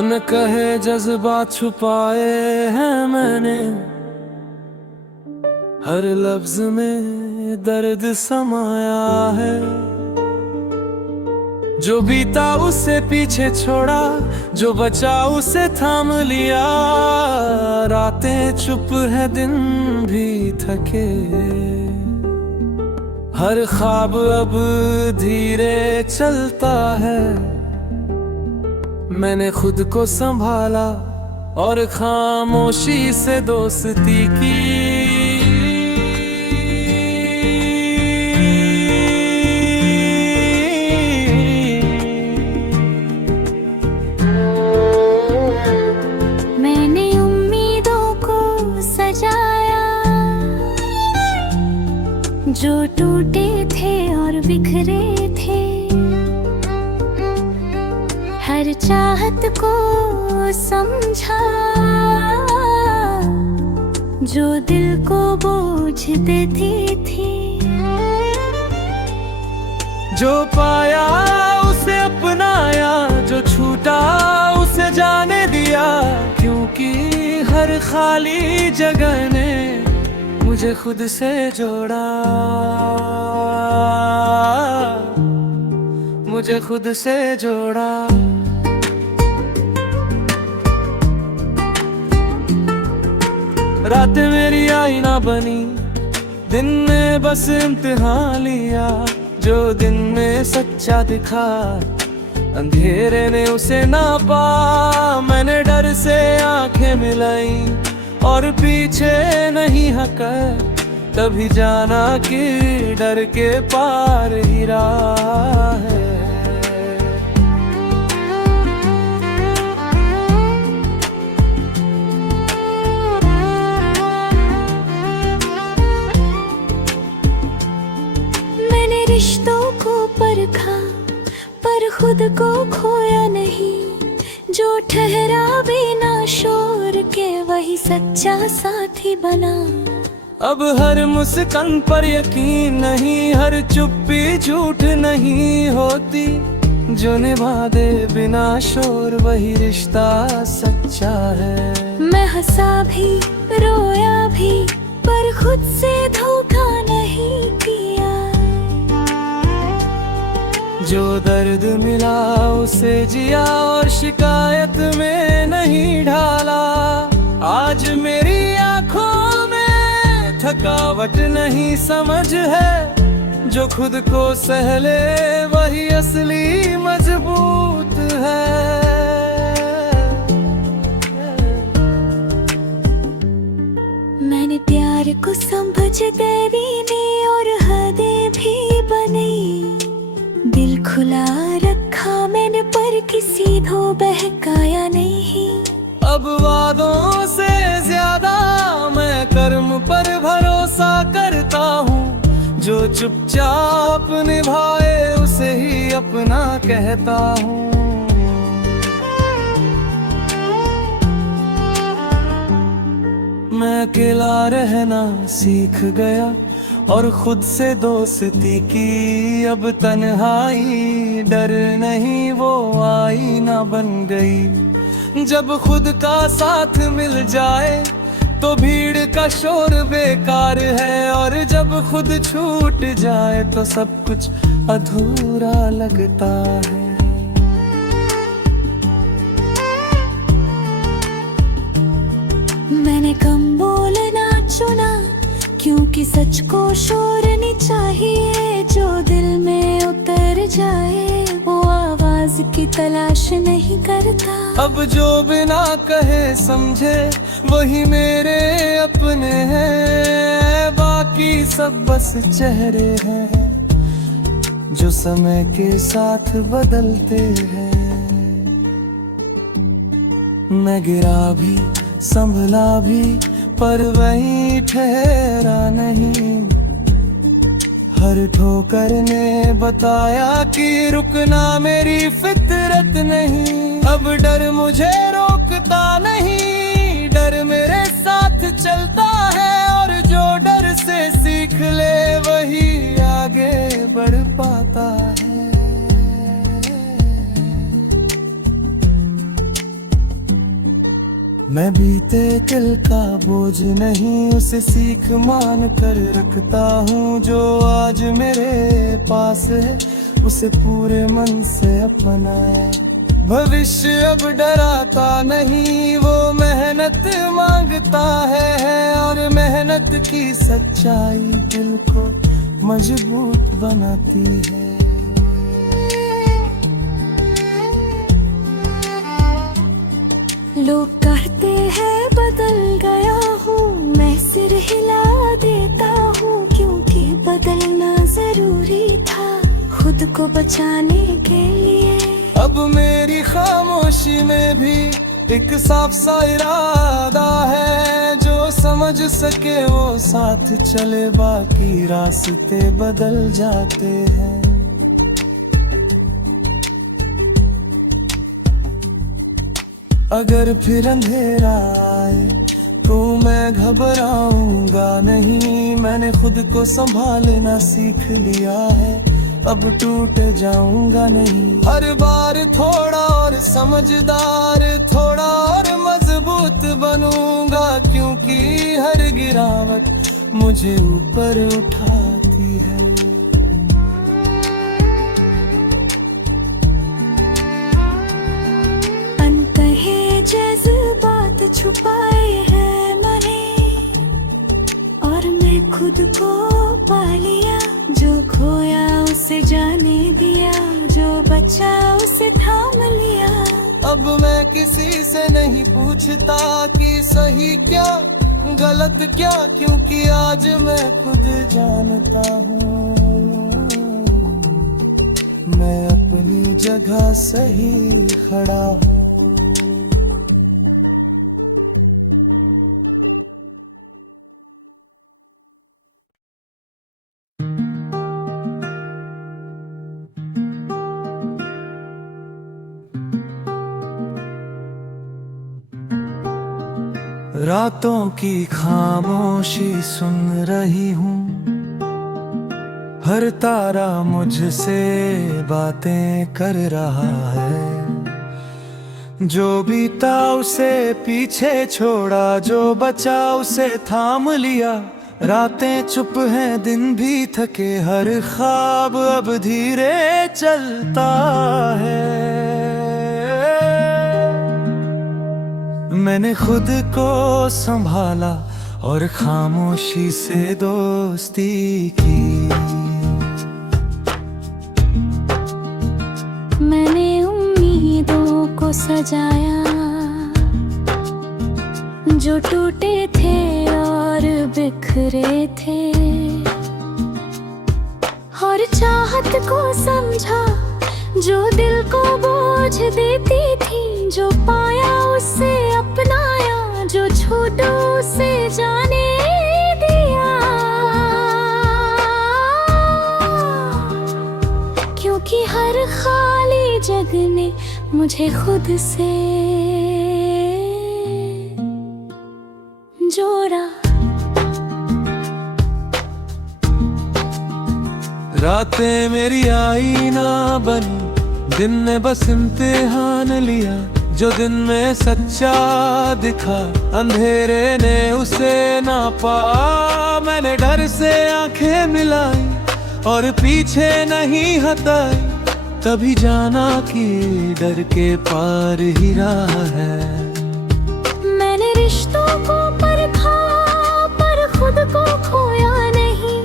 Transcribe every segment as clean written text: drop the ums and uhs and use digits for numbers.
अनकहे जज्बात छुपाए हैं मैंने, हर लफ्ज में दर्द समाया है। जो बीता उसे पीछे छोड़ा, जो बचा उसे थाम लिया। रातें चुप है, दिन भी थके, हर ख्वाब अब धीरे चलता है। मैंने खुद को संभाला और खामोशी से दोस्ती की। मैंने उम्मीदों को सजाया, जो टूटे थे और बिखरे थे। हर चाहत को समझा, जो दिल को बोझ देती थी। जो पाया उसे अपनाया, जो छूटा उसे जाने दिया। क्योंकि हर खाली जगह ने मुझे खुद से जोड़ा, मुझे खुद से जोड़ा। रात मेरी आईना बनी, दिन ने बस इम्तिहान लिया। जो दिन में सच्चा दिखा, अंधेरे ने उसे नापा। मैंने डर से आंखें मिलाई और पीछे नहीं हका। तभी जाना कि डर के पार ही राह है। रिश्तों को परखा पर खुद को खोया नहीं। जो ठहरा बिना शोर के वही सच्चा साथी बना। अब हर मुस्कान पर यकीन नहीं, हर चुप्पी झूठ नहीं होती। जो निभा दे बिना शोर वही रिश्ता सच्चा है। मैं हंसा भी रोया भी पर खुद से धोखा नहीं किया। जो दर्द मिला उसे जिया और शिकायत में नहीं ढाला। आज मेरी आंखों में थकावट नहीं समझ है। जो खुद को सहले वही असली मजबूत है। मैंने प्यार को समझ देनी और हदें भी बनाई। दिल खुला रखा मैंने पर किसी को बहकाया नहीं। अब वादों से ज्यादा मैं कर्म पर भरोसा करता हूँ। जो चुपचाप निभाए उसे ही अपना कहता हूँ। मैं अकेला रहना सीख गया और खुद से दोस्ती की। अब तन्हाई डर नहीं वो आईना बन गई। जब खुद का साथ मिल जाए तो भीड़ का शोर बेकार है। और जब खुद छूट जाए तो सब कुछ अधूरा लगता है। मैंने कम बोलना चुना क्योंकि सच को शोर नहीं चाहिए। जो दिल में उतर जाए वो आवाज की तलाश नहीं करता। अब जो बिना कहे समझे वही मेरे अपने हैं। बाकी सब बस चेहरे हैं जो समय के साथ बदलते हैं। मैं गिरा भी संभला भी पर वहीं ठहरा नहीं। हर ठोकर ने बताया कि रुकना मेरी फितरत नहीं। अब डर मुझे रोकता नहीं, डर मेरे साथ चलता है। और जो डर से सीख ले वही आगे बढ़ पाता है। मैं बीते कल का बोझ नहीं उसे सीख मान कर रखता हूँ। जो आज मेरे पास है उसे पूरे मन से अपनाए। भविष्य अब डराता नहीं, वो मेहनत मांगता है और मेहनत की सच्चाई दिल को मजबूत बनाती है। लोग कहते हैं बदल गया हूँ, मैं सिर हिला देता हूँ, क्योंकि बदलना जरूरी था खुद को बचाने के लिए। अब मेरी खामोशी में भी एक साफ सा इरादा है, जो समझ सके वो साथ चले, बाकी रास्ते बदल जाते हैं। अगर फिर अंधेरा आए तो मैं घबराऊंगा नहीं, मैंने खुद को संभालना सीख लिया है, अब टूट जाऊंगा नहीं। हर बार थोड़ा और समझदार, थोड़ा और मजबूत बनूंगा, क्योंकि हर गिरावट मुझे ऊपर उठाती है। जज्बात छुपाए हैं मैंने और मैं खुद को पा लिया। जो खोया उसे जाने दिया, जो बचा उसे थाम लिया। अब मैं किसी से नहीं पूछता कि सही क्या गलत क्या, क्योंकि आज मैं खुद जानता हूँ मैं अपनी जगह सही खड़ा हूँ। रातों की खामोशी सुन रही हूँ, हर तारा मुझसे बातें कर रहा है। जो बीता उसे पीछे छोड़ा, जो बचा उसे थाम लिया। रातें चुप हैं, दिन भी थके, हर ख्वाब अब धीरे चलता है। मैंने खुद को संभाला और खामोशी से दोस्ती की। मैंने उम्मीदों को सजाया जो टूटे थे और बिखरे थे, और चाहत को समझा जो दिल को बोझ देती थी। जो पाया उसे अपनाया, जो छूटा उसे जाने दिया, क्योंकि हर खाली जग ने मुझे खुद से जोड़ा। रातें मेरी आईना बनी, दिन ने बस इम्तिहान लिया। जो दिन में सच्चा दिखा, अंधेरे ने उसे ना पाया। मैंने डर से आंखें मिलाई और पीछे नहीं हटाई, तभी जाना कि डर के पार ही राह है। मैंने रिश्तों को परखा पर खुद को खोया नहीं,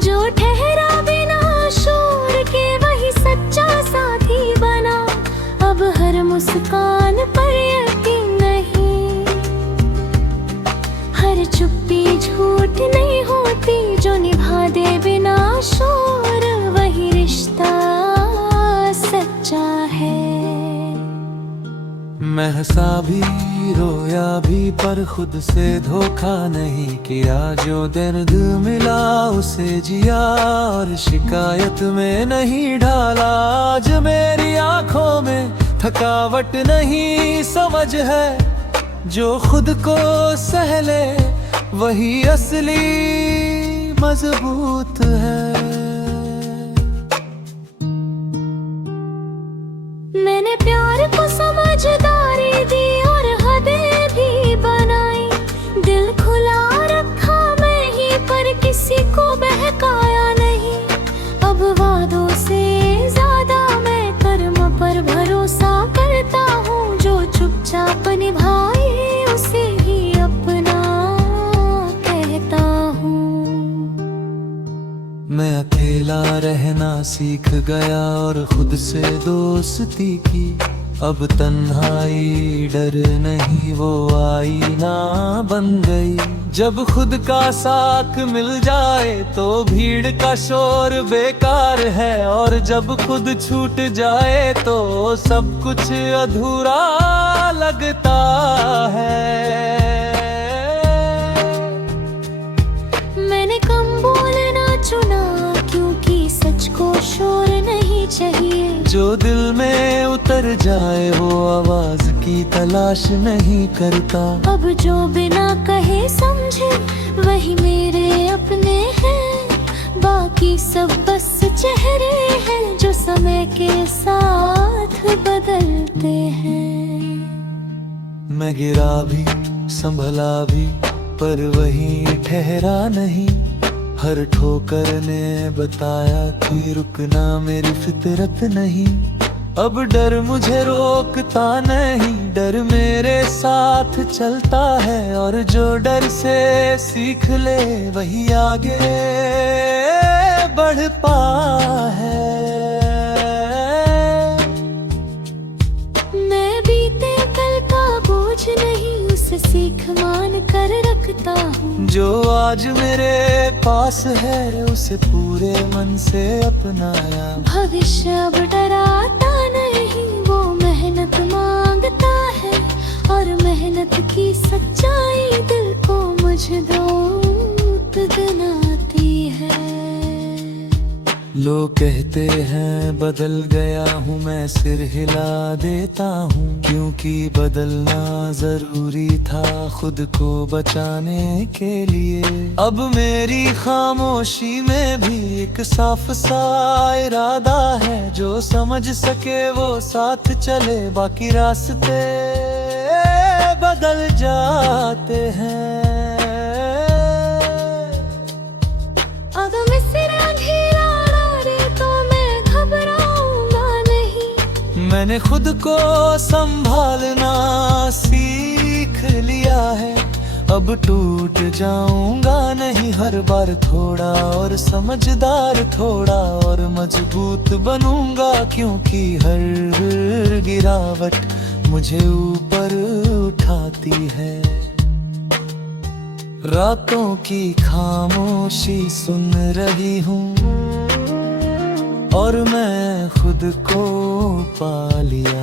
जो ठहरा बिना शोर के वही सच्चा साथी बना। अब हर मुस्कान पर यकीन नहीं, हर चुप्पी झूठ नहीं होती। जो निभा दे बिना शोर वही रिश्ता सच्चा है। मैं हंसा भी रोया भी पर खुद से धोखा नहीं किया। जो दर्द मिला उसे जिया और शिकायत में नहीं ढाला। आज मेरी आंखों में थकावट नहीं समझ है, जो खुद को सहले वही असली मजबूत है। मैंने प्यार को समझदारी दी और हदें भी मैं अकेला रहना सीख गया और खुद से दोस्ती की। अब तन्हाई डर नहीं वो आईना बन गई। जब खुद का साथ मिल जाए तो भीड़ का शोर बेकार है, और जब खुद छूट जाए तो सब कुछ अधूरा लगता है। मैंने कम बोलना चुना क्योंकि सच को शोर नहीं चाहिए। जो दिल में उतर जाए वो आवाज की तलाश नहीं करता। अब जो बिना कहे समझे वही मेरे अपने हैं, बाकी सब बस चेहरे हैं जो समय के साथ बदलते हैं। मैं गिरा भी संभला भी पर वहीं ठहरा नहीं। हर ठोकर ने बताया कि रुकना मेरी फितरत नहीं। अब डर मुझे रोकता नहीं, डर मेरे साथ चलता है, और जो डर से सीख ले वही आगे बढ़ पा है। मैं बीते कल का बोझ नहीं उसे सीख मान कर रखता हूँ। जो आज मेरे पास है उसे पूरे मन से अपनाया। भविष्य अब डराता नहीं, वो मेहनत मांगता है, और मेहनत की सच्चाई दिल को मजबूत बनाती है। लोग कहते हैं बदल गया हूँ, मैं सिर हिला देता हूँ, क्योंकि बदलना जरूरी था खुद को बचाने के लिए। अब मेरी खामोशी में भी एक साफ सा इरादा है, जो समझ सके वो साथ चले, बाकी रास्ते बदल जाते हैं। अगर मैं सिर अंधेरा डाले तो मैं घबराऊंगा नहीं। मैंने खुद को संभालना सीख लिया है, अब टूट जाऊंगा नहीं। हर बार थोड़ा और समझदार, थोड़ा और मजबूत बनूंगा, क्योंकि हर गिरावट मुझे ऊपर उठाती है। रातों की खामोशी सुन रही हूँ, और मैं खुद को पा लिया।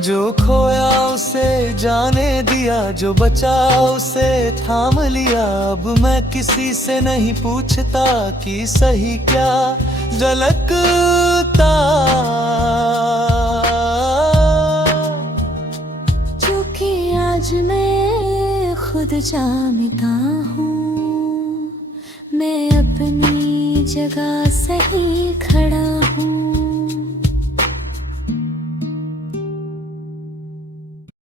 जो खोया उसे जाने दिया, जो बचा उसे थाम लिया। अब मैं किसी से नहीं पूछता कि सही क्या झलकता। क्योंकि आज मैं खुद जानता हूँ, मैं अपनी जगह सही